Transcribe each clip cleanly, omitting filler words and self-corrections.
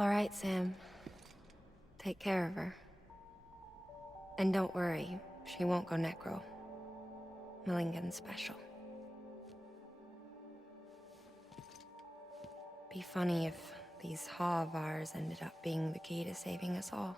All right, Sam. Take care of her. And don't worry, she won't go necro. Millingen's special. Be funny if these Ha of ours ended up being the key to saving us all.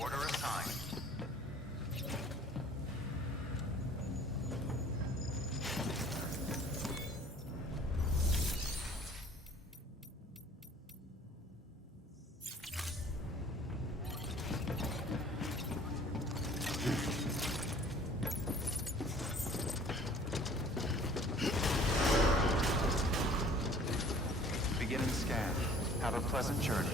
Order assigned. Beginning scan. Have a pleasant journey.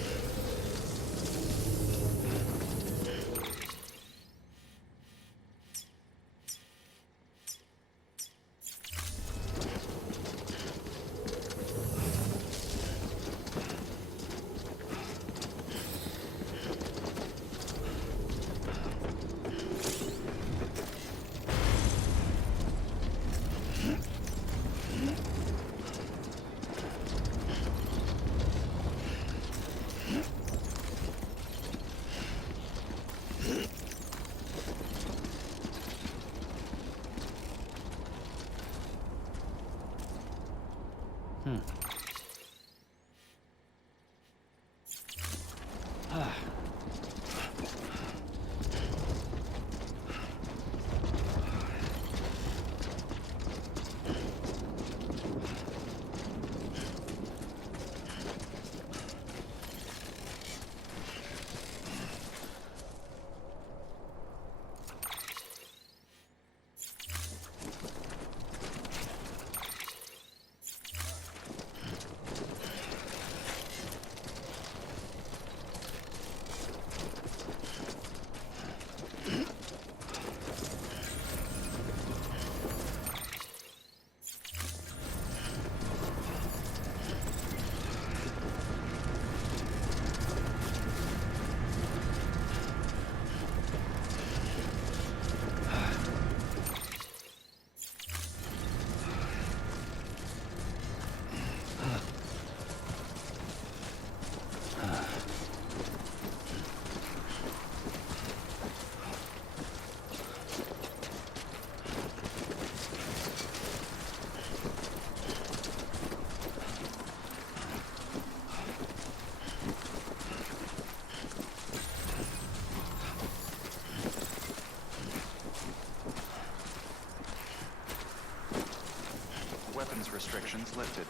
Weapons restrictions lifted.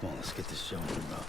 Come on, let's get this show on the road.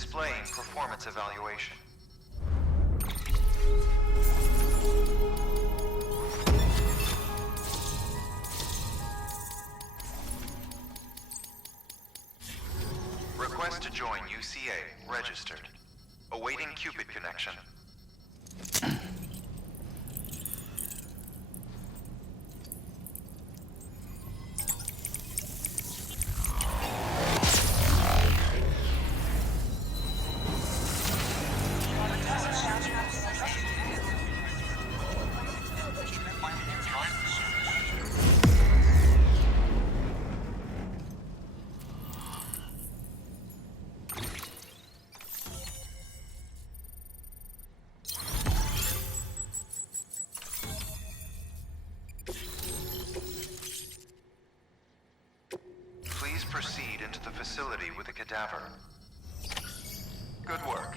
displaying performance evaluation. Request to join UCA. Registered. Awaiting Cupid connection. Please proceed into the facility with a cadaver. Good work.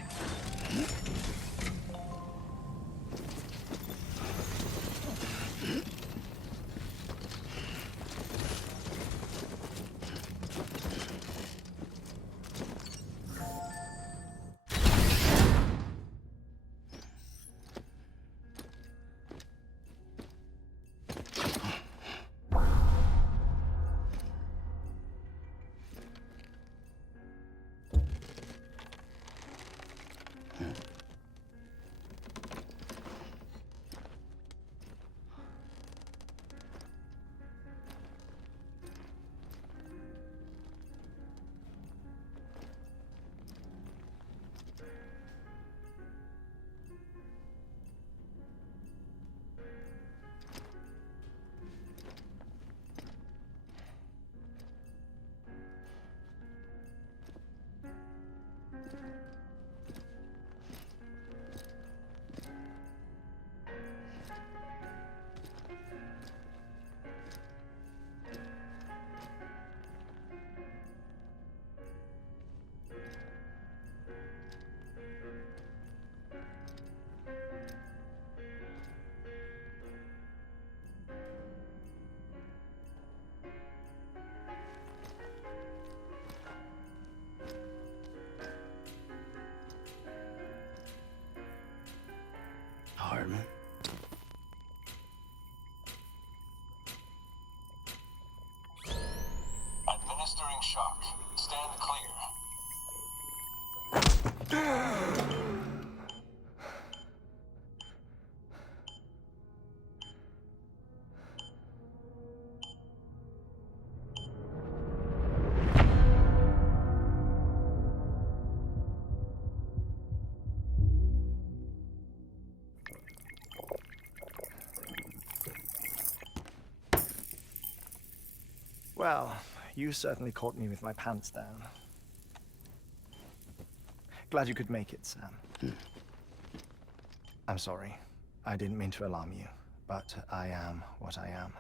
Hartman. Administering shock. Stand clear. Well, you certainly caught me with my pants down. Glad you could make it, Sam. I'm sorry. I didn't mean to alarm you, but I am what I am.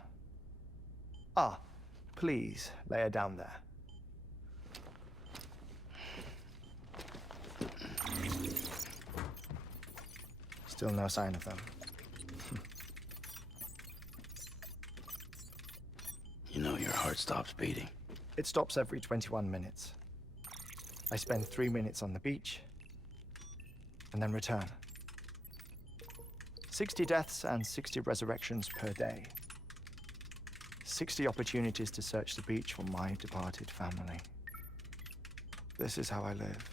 Ah, please, lay her down there. Still no sign of them. You know your heart stops beating. It stops every 21 minutes. I spend 3 minutes on the beach, and then return. 60 deaths and 60 resurrections per day. 60 opportunities to search the beach for my departed family. This is how I live.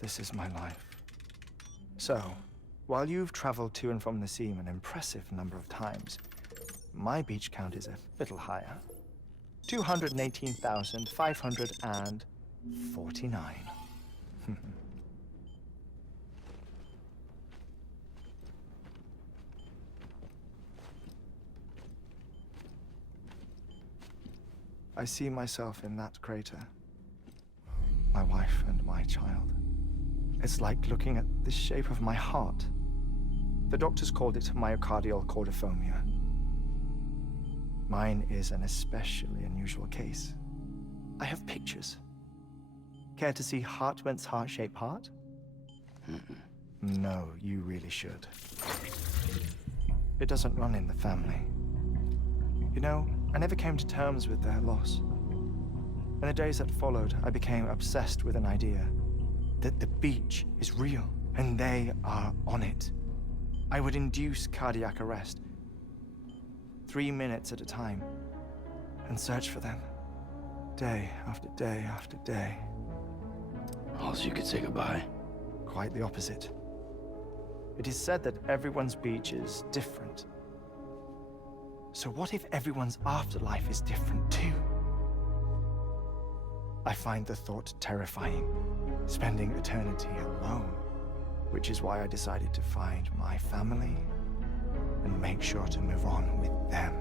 This is my life. So, while you've traveled to and from the scene an impressive number of times, my beach count is a little higher. 218,549. I see myself in that crater. My wife and my child. It's like looking at the shape of my heart. The doctors called it myocardial cordiformia. Mine is an especially unusual case. I have pictures. Care to see Hartman's heart-shaped heart? No, you really should. It doesn't run in the family. You know, I never came to terms with their loss. In the days that followed, I became obsessed with an idea. that the beach is real and they are on it. I would induce cardiac arrest, 3 minutes at a time, and search for them, day after day after day. Also, you could say goodbye. Quite the opposite. It is said that everyone's beach is different. So what if everyone's afterlife is different too? I find the thought terrifying, spending eternity alone, which is why I decided to find my family and make sure to move on with them.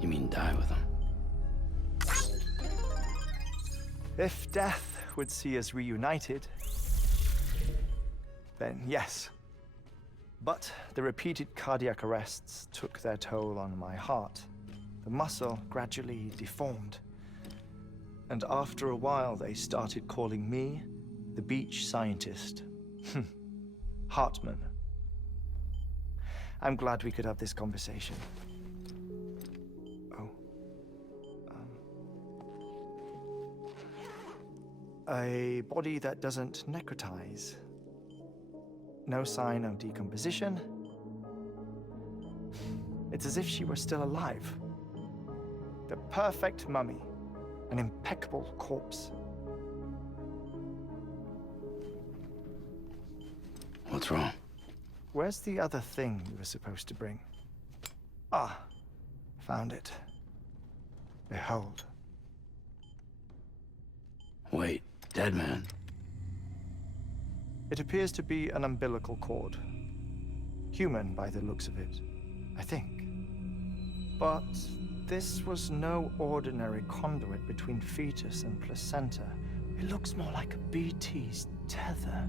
You mean die with them? If death would see us reunited, then yes. But the repeated cardiac arrests took their toll on my heart. The muscle gradually deformed. And after a while, they started calling me the beach scientist. Hartman. I'm glad we could have this conversation. Oh. A body that doesn't necrotize. No sign of decomposition. It's as if she were still alive. The perfect mummy. An impeccable corpse. What's wrong? Where's the other thing you were supposed to bring? Ah, found it. Behold. Wait, dead man? It appears to be an umbilical cord. Human by the looks of it, I think. But this was no ordinary conduit between fetus and placenta. It looks more like a BT's tether.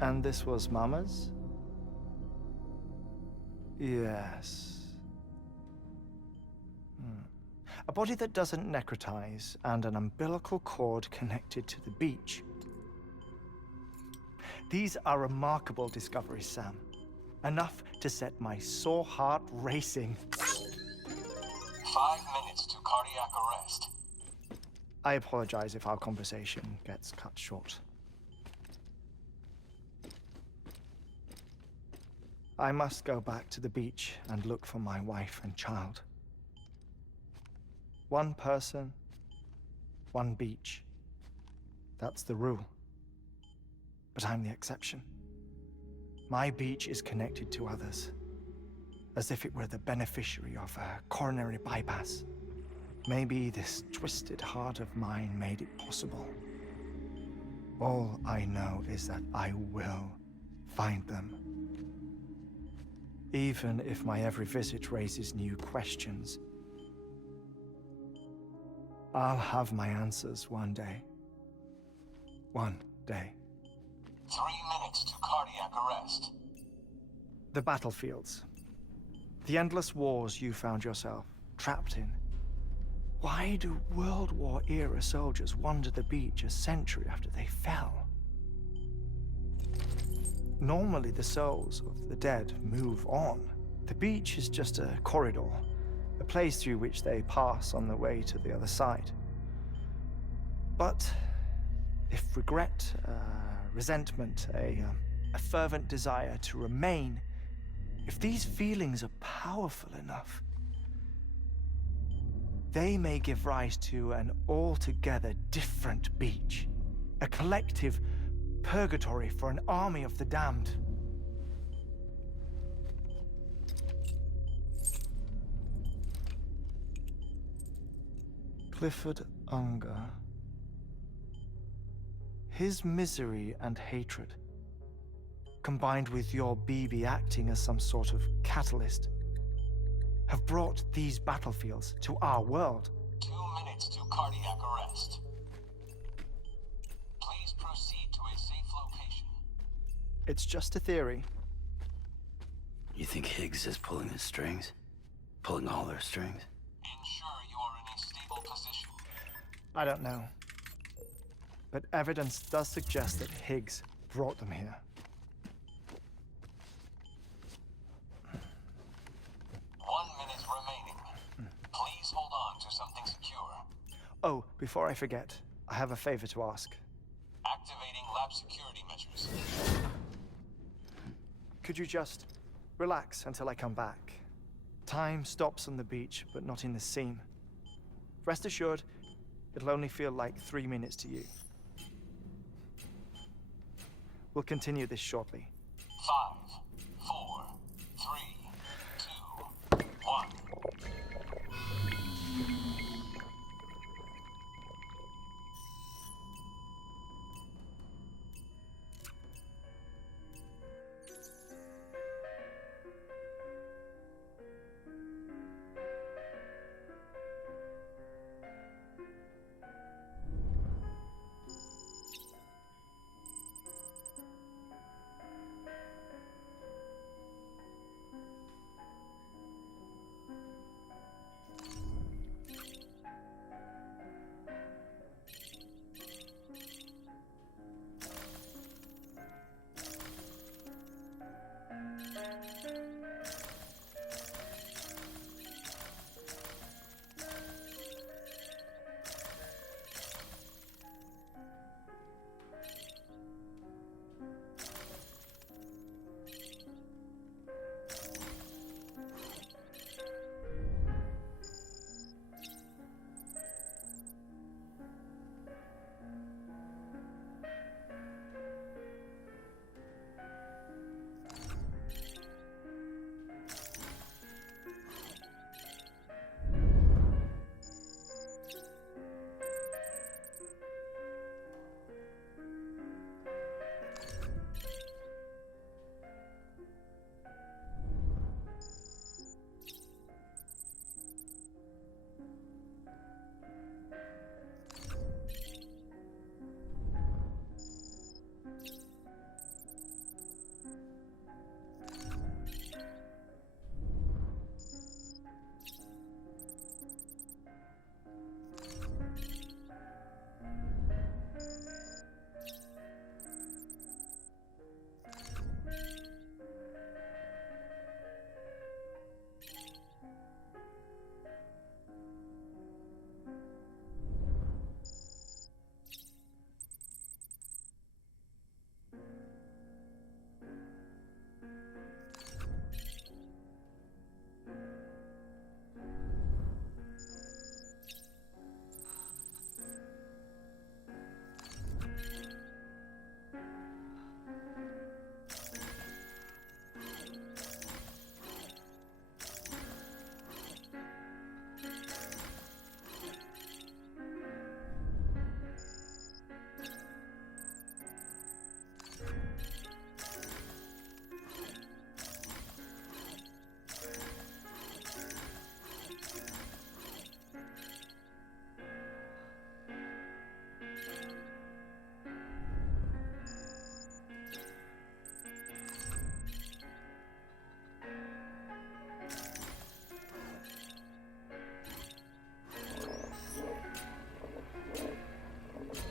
And this was Mama's? Yes. A body that doesn't necrotize and an umbilical cord connected to the beach. These are remarkable discoveries, Sam. Enough to set my sore heart racing. 5 minutes to cardiac arrest. I apologize if our conversation gets cut short. I must go back to the beach and look for my wife and child. One person, one beach. That's the rule. But I'm the exception. My beach is connected to others, as if it were the beneficiary of a coronary bypass. Maybe this twisted heart of mine made it possible. All I know is that I will find them. Even if my every visit raises new questions, I'll have my answers one day. One day. 3 minutes to cardiac arrest. The battlefields. The endless wars you found yourself trapped in. Why do World War-era soldiers wander the beach a century after they fell? Normally, the souls of the dead move on. The beach is just a corridor, a place through which they pass on the way to the other side. But if regret, resentment, a fervent desire to remain, if these feelings are powerful enough, they may give rise to an altogether different beach, a collective purgatory for an army of the damned. Clifford Unger. His misery and hatred, combined with your BB acting as some sort of catalyst, have brought these battlefields to our world. 2 minutes to cardiac arrest. Please proceed to a safe location. It's just a theory. You think Higgs is pulling the strings? Pulling all their strings? Ensure you are in a stable position. I don't know. But evidence does suggest that Higgs brought them here. 1 minute remaining. Please hold on to something secure. Oh, before I forget, I have a favor to ask. Activating lab security measures. Could you just relax until I come back? Time stops on the beach, but not in the scene. Rest assured, it'll only feel like 3 minutes to you. We'll continue this shortly. 5, 4, 3, 2, 1.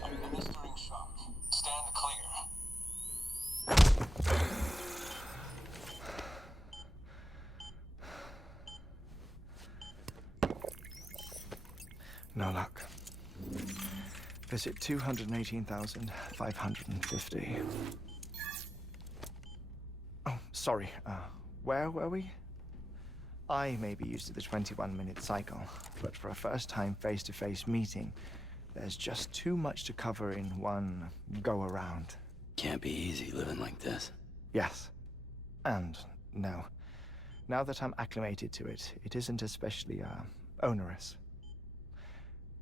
Administering shock. Stand clear. No luck. Visit 218,550. Oh, sorry. Where were we? I may be used to the 21-minute cycle, but for a first-time face-to-face meeting, there's just too much to cover in one go-around. Can't be easy living like this. Yes. And no. Now that I'm acclimated to it, it isn't especially, onerous.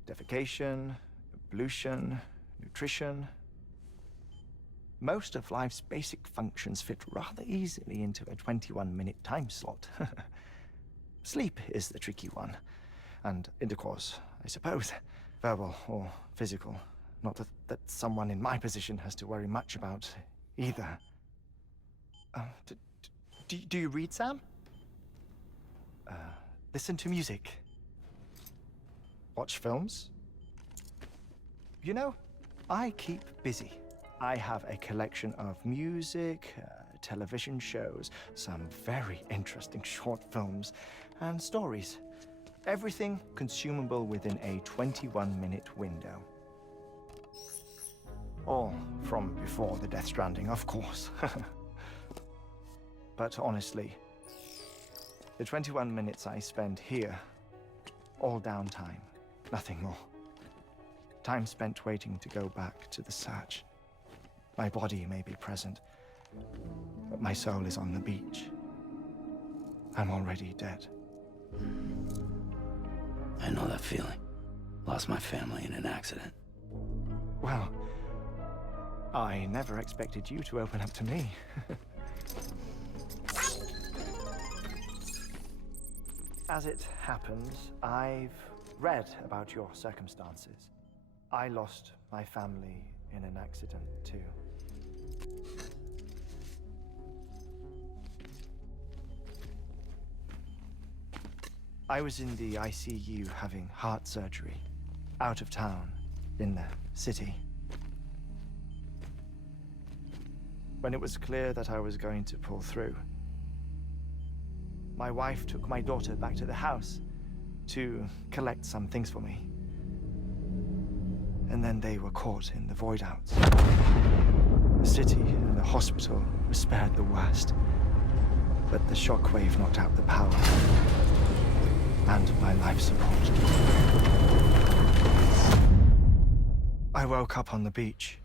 Defecation, pollution, nutrition. Most of life's basic functions fit rather easily into a 21-minute time slot. Sleep is the tricky one. And intercourse, I suppose. Verbal or physical. Not that someone in my position has to worry much about either. Do you read, Sam? Listen to music. Watch films. You know, I keep busy. I have a collection of music, television shows, some very interesting short films, and stories. Everything consumable within a 21-minute window. All from before the Death Stranding, of course. But honestly, the 21 minutes I spend here, all downtime, nothing more. Time spent waiting to go back to the search. My body may be present, but my soul is on the beach. I'm already dead. I know that feeling. Lost my family in an accident. Well, I never expected you to open up to me. As it happens, I've read about your circumstances. I lost my family in an accident, too. I was in the ICU having heart surgery, out of town, in the city. When it was clear that I was going to pull through, my wife took my daughter back to the house to collect some things for me. And then they were caught in the void outs. The city and the hospital were spared the worst, but the shockwave knocked out the power and my life support. I woke up on the beach.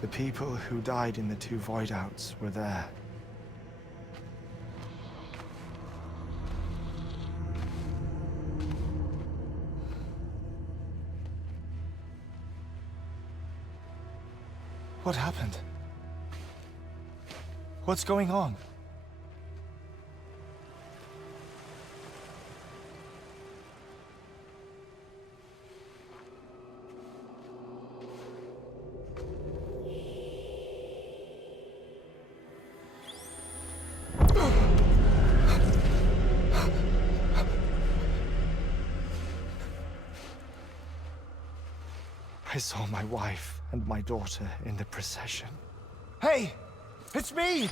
The people who died in the two void outs were there. What happened? What's going on? I saw my wife and my daughter in the procession. Hey! It's me!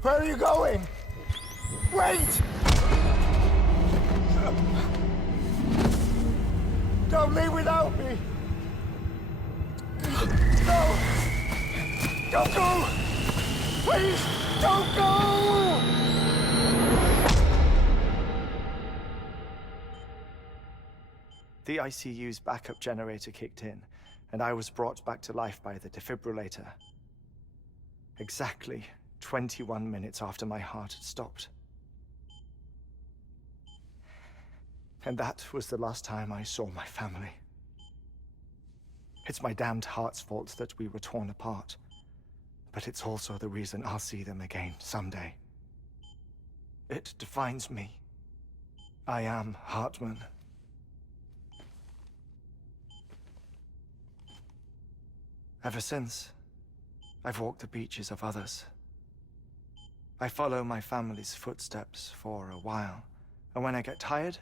Where are you going? Wait! Don't leave without me! No! Don't go! Please, don't go! The ICU's backup generator kicked in, and I was brought back to life by the defibrillator. Exactly 21 minutes after my heart had stopped. And that was the last time I saw my family. It's my damned heart's fault that we were torn apart, but it's also the reason I'll see them again someday. It defines me. I am Hartman. Ever since, I've walked the beaches of others. I follow my family's footsteps for a while, and when I get tired,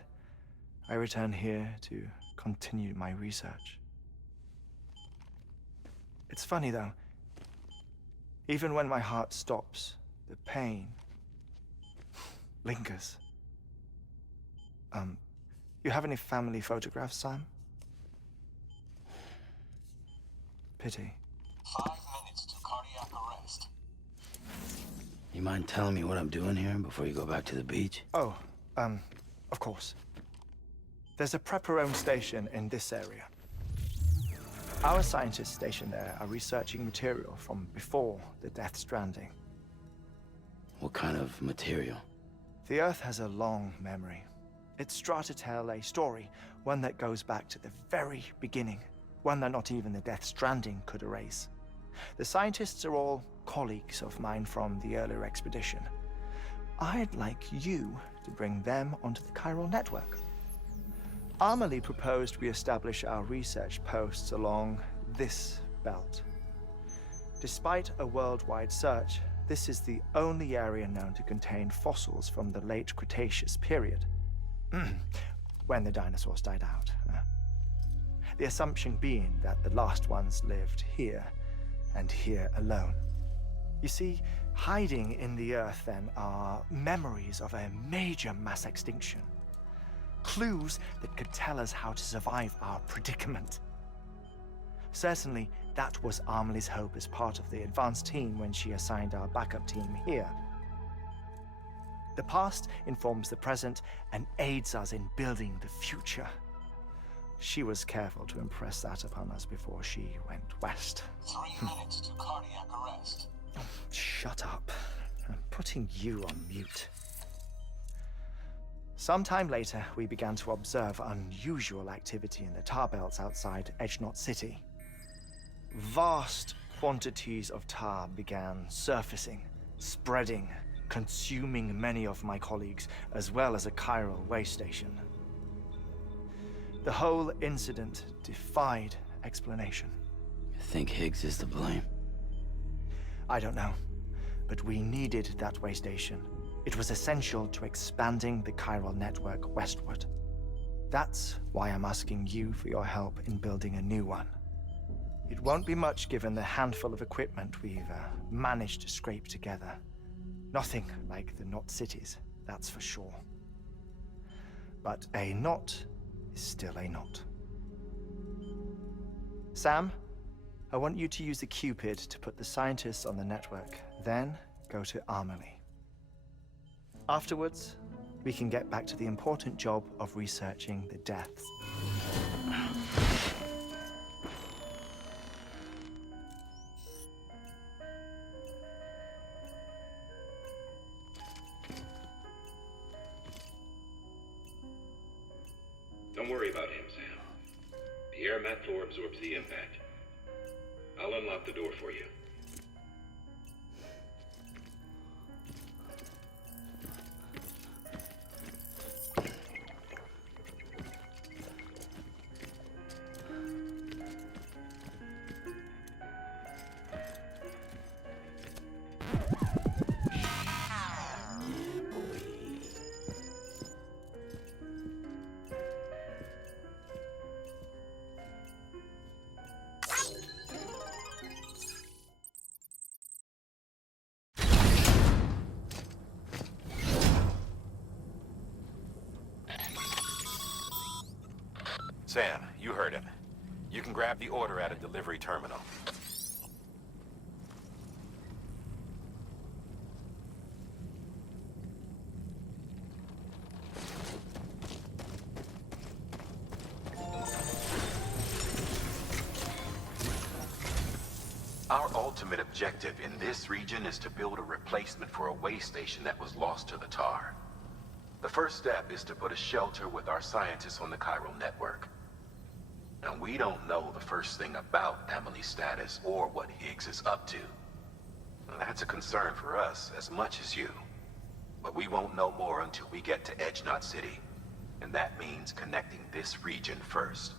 I return here to continue my research. It's funny though, even when my heart stops, the pain lingers. You have any family photographs, Sam? Pity. 5 minutes to cardiac arrest. You mind telling me what I'm doing here before you go back to the beach? Oh, of course. There's a Prepperone station in this area. Our scientists stationed there are researching material from before the Death Stranding. What kind of material? The Earth has a long memory. It's trying to tell a story, one that goes back to the very beginning. One that not even the Death Stranding could erase. The scientists are all colleagues of mine from the earlier expedition. I'd like you to bring them onto the chiral network. Amelie proposed we establish our research posts along this belt. Despite a worldwide search, this is the only area known to contain fossils from the late Cretaceous period, when the dinosaurs died out. The assumption being that the last ones lived here, and here alone. You see, hiding in the earth then are memories of a major mass extinction. Clues that could tell us how to survive our predicament. Certainly, that was Amelie's hope as part of the advanced team when she assigned our backup team here. The past informs the present and aids us in building the future. She was careful to impress that upon us before she went west. 3 minutes to cardiac arrest. Oh, shut up. I'm putting you on mute. Sometime later, we began to observe unusual activity in the tar belts outside Edgenot City. Vast quantities of tar began surfacing, spreading, consuming many of my colleagues, as well as a chiral way station. The whole incident defied explanation. You think Higgs is to blame? I don't know, but we needed that way station. It was essential to expanding the chiral network westward. That's why I'm asking you for your help in building a new one. It won't be much given the handful of equipment we've managed to scrape together. Nothing like the knot cities, that's for sure. But a knot is still a knot. Sam, I want you to use the Cupid to put the scientists on the network, then go to Amelie. Afterwards, we can get back to the important job of researching the deaths. Don't worry about him, Sam. The air mat floor absorbs the impact. I'll unlock the door for you. Sam, you heard him. You can grab the order at a delivery terminal. Our ultimate objective in this region is to build a replacement for a way station that was lost to the tar. The first step is to put a shelter with our scientists on the chiral network. Now, we don't know the first thing about Amelie's status or what Higgs is up to. That's a concern for us as much as you. But we won't know more until we get to Edgenot City. And that means connecting this region first.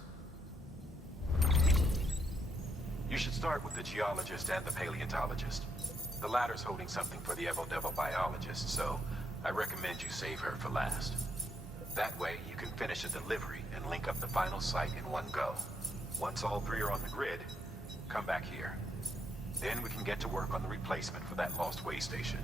You should start with the geologist and the paleontologist. The latter's holding something for the Evo-Devo biologist, so I recommend you save her for last. That way, you can finish a delivery and link up the final site in one go. Once all three are on the grid, come back here. Then we can get to work on the replacement for that lost way station.